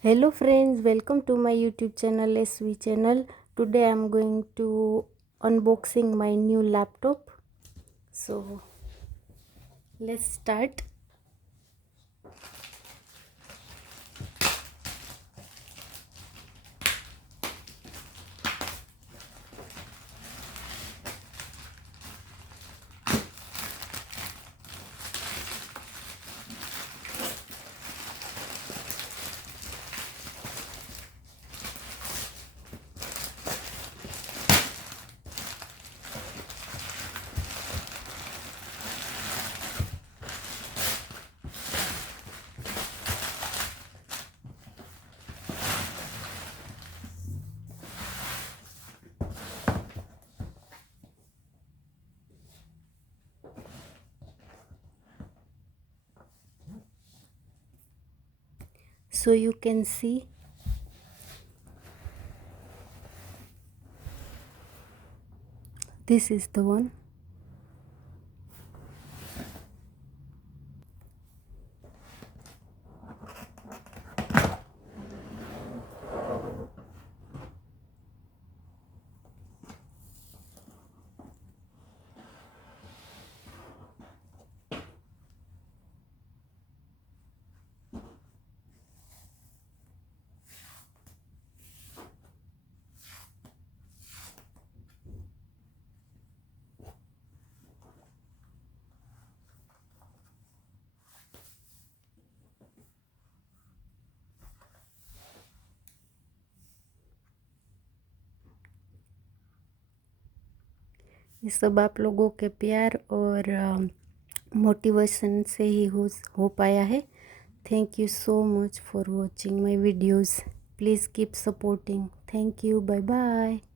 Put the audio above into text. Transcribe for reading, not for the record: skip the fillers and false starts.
Hello friends, welcome to my YouTube channel SV channel. Today I am going to unboxing my new laptop. So let's start. So you can see this is the one. ये सब आप लोगों के प्यार और motivation से ही हो पाया है. Thank you so much for watching my videos. Please keep supporting. Thank you. Bye bye.